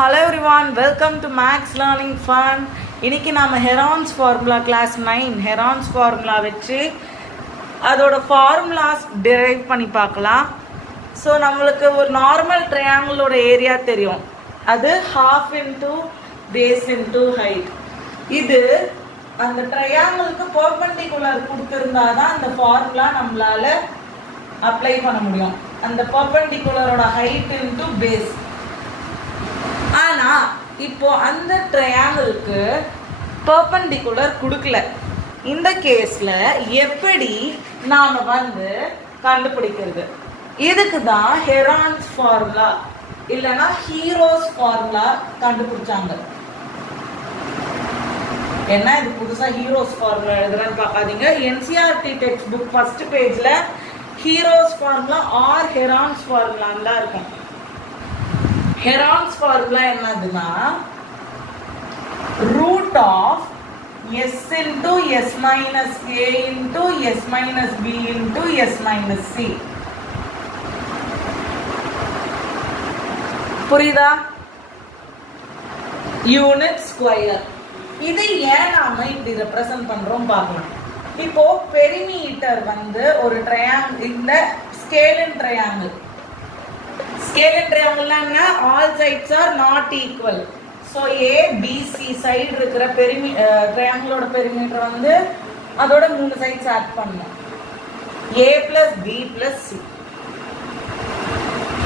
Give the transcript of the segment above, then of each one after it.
Hello everyone, welcome to Max Learning Fun. இன்னைக்கு நாம Heron's formula class 9 Heron's formula வச்சு அதோட formulas derive பண்ணி பார்க்கலாம். So நமக்கு ஒரு நார்மல் triangle ஓட ஏரியா தெரியும். அது half into base into height. இது அந்த triangleக்கு perpendicular கொடுத்திருந்தா தான் அந்த formula நம்மளால அப்ளை பண்ண முடியும். அந்த perpendicular ஓட height into base. ஆனா இப்போ அந்த ட்ரையாங்கிளுக்கு பெர்பெண்டிகுலர் கொடுக்கல. இந்த கேஸ்ல எப்படி நாம கண்டுபிடிக்கிறது? இதுக்கு தான் ஹெரான்ஸ் ஃபார்முலா இல்லனா ஹீரோஸ் ஃபார்முலா கண்டுபிடிச்சாங்க. என்ன இது புதுசா ஹீரோஸ் ஃபார்முலா எழுதுறேன்னு பார்க்காதீங்க. என்சிஆர்டி டெக்ஸ்ட் புக் ஃபர்ஸ்ட் பேஜ்ல Hero's formula or Heron's formula தான் இருக்கும். Heron's formula என்னதுன்னா root of s into s minus a into s minus b into s minus c. புரியுதா? Unit square. இது ஏன் நாம இப்படி ரெப்ரசன்ட் பண்றோம் பார்க்கலாம். இப்போ பெரிமீட்டர் ஒரு ட்ரையாங்கிள், இந்த ஸ்கேலின் triangle. Scale triangle na all sides are not equal. So A, B, C side இருக்கிற triangle ஓட perimeter அதோட 3 sides add பண்ணணும். A plus B plus C.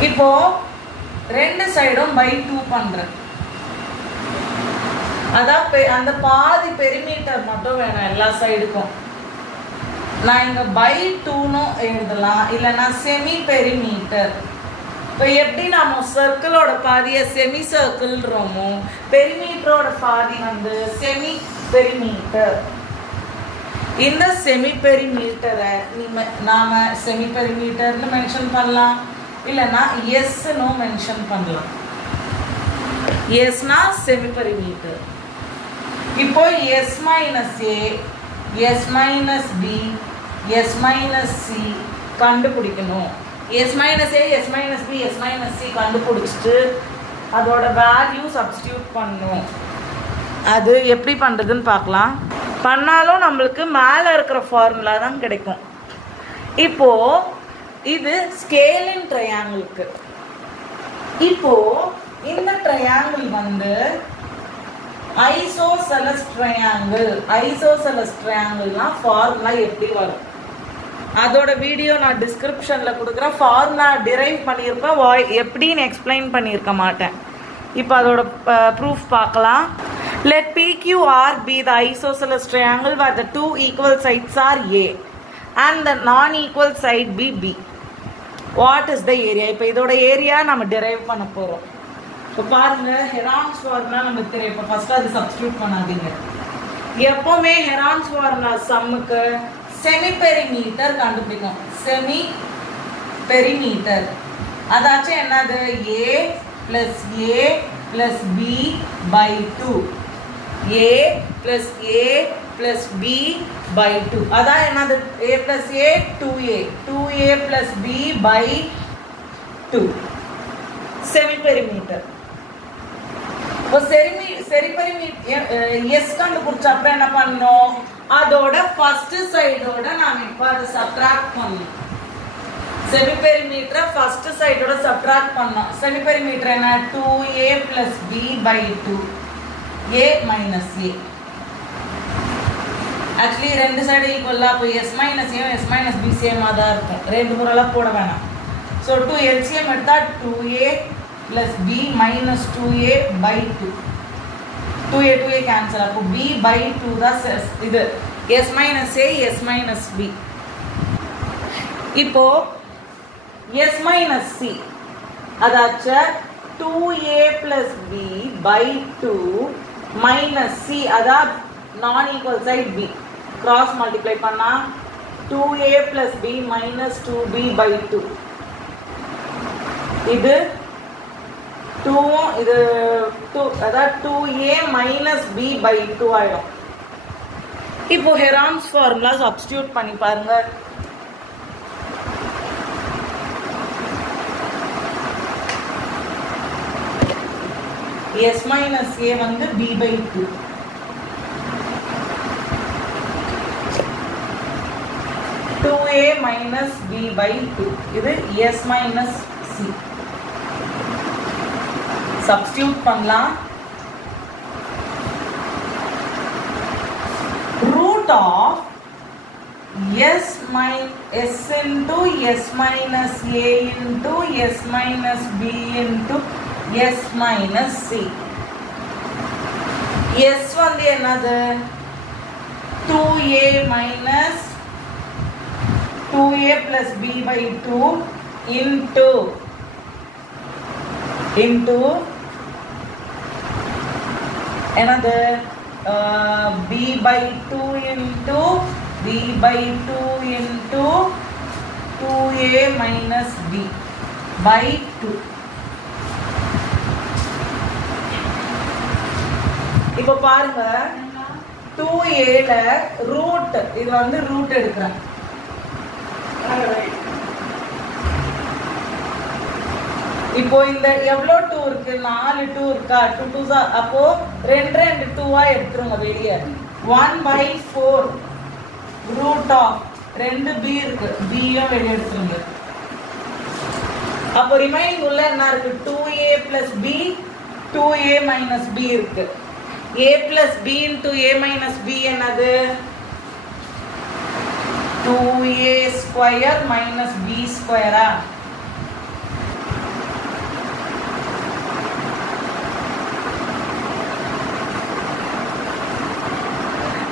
இப்போ ரெண்டு சைடும் by 2 பண்றேன். அதான் அந்த பாதி perimeter மட்டும் வேணும் எல்லா சைடுக்கும். நான் இங்க by 2 னு எழுதலாம், இல்லனா semi perimeter. இப்போ எப்படி நாம சர்க்கிளோட பாதியை செமி சர்க்கிள்றோமோ, பெரிமீட்டரோட பாதி செமி பெரிமீட்டர். இந்த செமி பெரிமீட்டரை நாம செமி பெரிமீட்டர்னு மென்ஷன் பண்ணலாம், இல்லைன்னா எஸ்ன்னு மென்ஷன் பண்ணலாம். எஸ்னா செமி பெரிமீட்டர். இப்போ S minus A, S minus B, S minus C கண்டுபிடிக்கணும். s minus a, s minus b, s minus c கண்டுபிடிச்சிட்டு அதோட வேல்யூ சப்ஸ்டிட்யூட் பண்ணணும். அது எப்படி பண்றதுன்னு பார்க்கலாம். பண்ணாலும் நம்மளுக்கு மேலே இருக்கிற ஃபார்முலா தான் கிடைக்கும். இப்போ இது ஸ்கேலின் ட்ரையாங்கிளுக்கு. இப்போ இந்த ட்ரையாங்கிள் ஐசோசெலஸ் ட்ரையாங்கிள். ஐசோசெலஸ் ட்ரையாங்கிள்னா ஃபார்முலா எப்படி வரும் அதோட வீடியோ நான் டிஸ்கிரிப்ஷன்ல கொடுக்குறேன். ஃபார்முலா டிரைவ் பண்ணியிருப்பேன், எப்படின்னு எக்ஸ்பிளைன் பண்ணியிருக்க மாட்டேன். இப்போ அதோட ப்ரூஃப் பார்க்கலாம். Let PQR be the isosceles triangle where the two equal sides are A and the non-equal side be B. What is the area? இப்போ இதோட ஏரியா நம்ம டிரைவ் பண்ண போறோம். இப்போ பாருங்க, ஹெரான்ஸ் ஃபார்முலா நமக்கு தெரியும். இப்போ ஃபர்ஸ்ட் அது சப்ஸ்டிட்யூட் பண்ணாதீங்க. எப்பவுமே ஹெரான்ஸ் ஃபார்முலா சம்முக்கு செமி பெரிமீட்டர் கண்டுபிடிக்கும். செமி பெரிமீட்டர் அதாச்சும் என்னது? A plus A plus B by 2. A plus A plus B by 2. அதான் என்னது? A plus A 2A. 2A plus B by 2. Semi perimeter. இப்போ செமி பெரிமீட்டர் எஸ் கண்டுபிடிச்ச அப்புறம் என்ன பண்ணோம்? அதோட ஃபர்ஸ்ட் சைடோட நாம இப்போ அதை சப்ட்ராக்ட் பண்ணணும். செமி பெரிமீட்டரை ஃபர்ஸ்ட் சைடோட சப்ட்ராக்ட் பண்ணோம். செமி பெரிமீட்டர் என்ன? 2A plus B by 2. A minus A. Actually ரெண்டு சைடு ஈக்குவலா, அப்போ S minus A S minus B சேமா தான் இருக்கும். ரெண்டு முறைலாம் போட வேணாம். ஸோ 2 LCM எடுத்தா 2A plus B minus 2A by 2. 2A cancel. அப்போ B by 2 தான் இது S minus A S minus B. இப்போ S minus C அதாச்சு 2A plus B by 2 minus C, அதா non equal side B. cross multiply பண்ணா 2A plus B minus 2B by 2. இது 2 இது 2 அதாவது 2A minus B by 2 ஆயிடும். இப்போ Heron's formula substitute பண்ணி பாருங்க. s minus a வந்து b by 2. a minus b by 2. இது s minus c. Substitute பண்ணலாம். Root of s into s minus a into s minus b into s minus c. s வந்து என்னது? 2a minus 2a plus b by 2 into another b by 2 into b by 2 into 2a minus b by 2. இப்போ பாருங்க 2a ல root இது வந்து root எடுக்கிறேன். இப்போ இந்த எவ்வளோ 2 இருக்கு? 4 2 இருக்கா? 2 2s அப்போ 2 2 எடுத்துருங்க வெளியே. 1/4 root of 2b இருக்கு, b யும் வெளியே எடுத்துருங்க. அப்போ ரிமைனிங் உள்ள என்ன இருக்கு? 2a plus b 2a minus b இருக்கு. a plus b into a minus b என்னது? 2a square minus b square.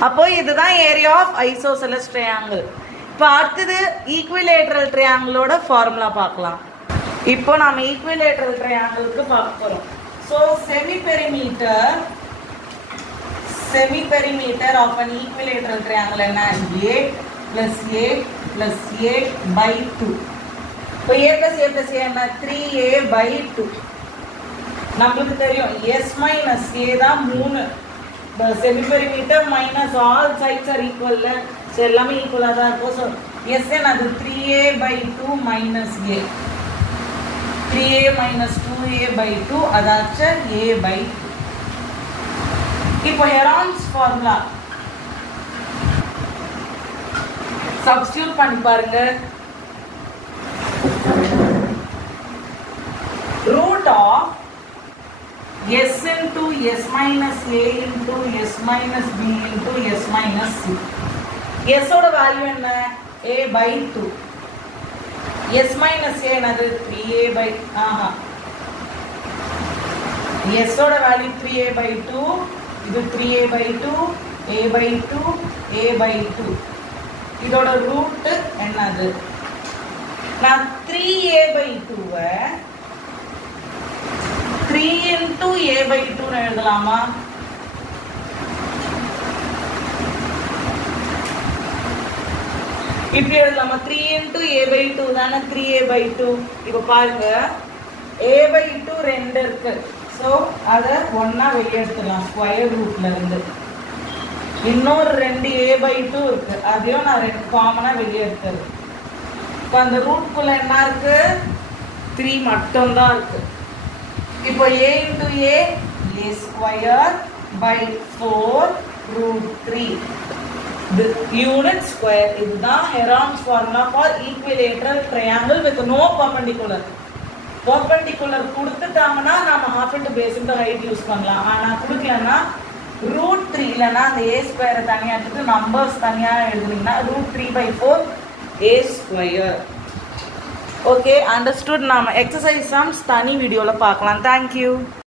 அப்போ இதுதான் ஏரியா ஆஃப் ஐசோசெலஸ் ட்ரையாங்கிள். இப்போ அடுத்தது ஈக்விலேட்டரல் ட்ரையாங்கிளோட ஃபார்முலா பார்க்கலாம். இப்போ நாம ஈக்விலேட்டரல் ட்ரையாங்கிளுக்கு பார்க்க போறோம். So semiperimeter of an equilateral triangle என்ன? a plus a plus a by 2. இப்போ a plus a plus a என்ன? 3a by 2. நம்மளுக்கு தெரியும் s minus a தான் 3. The semiperimeter minus all sides are equal. So எல்லாமே ஈக்குவலா தான் இருக்கும். So s என்னது? 3a by 2 minus a. 3a minus 2a by 2 அதாச்சு a by 2. இப்போ ஹெரான்ஸ் ஃபார்முலா சப்ஸ்டிட்யூட் பண்ணி பாருங்க. root of s into s minus a into s minus b into s minus c. s ஓட value என்ன? a by 2. s minus a என்னது? 3a by s ஓட value 3a by 2. இது 3a by 2, a by 2, a by 2. இதோட root என்னது? நான் 3a by 2 3 into a by 2 எழுதலாமா? இப்படி எழுதலாமா? 3 into a by 2 தானே 3a by 2. இப்போ பாருங்க a by 2 2 இருக்கு. ஸோ அதை ஒன்னா வெளியே எடுத்துடலாம் ஸ்கொயர் ரூட்ல இருந்து. இன்னொரு 2 a by 2 இருக்கு, அதையும் நான் 2 காமனா வெளியே எடுத்துறேன். இப்போ அந்த ரூட்குள்ள என்ன இருக்கு? 3 மட்டும் தான் இருக்கு. இப்போ a into a square by 4 root 3 the unit square. இதுதான் Heron's formula for equilateral triangle with no perpendicular. Perpendicular கொடுத்துட்டாங்கன்னா நாம half into base into height use பண்ணலாம். ஆனா கொடுக்கலன்னா root 3 இல்லைன்னா அந்த a ஸ்கொயரை தனியாக எடுத்துட்டு நம்பர்ஸ் தனியாக எழுதுனீங்கன்னா root 3/4 a square. Okay, understood. நாம எக்ஸசைஸ் சம்ஸ் தனி வீடியோவில் பார்க்கலாம். தேங்க்யூ.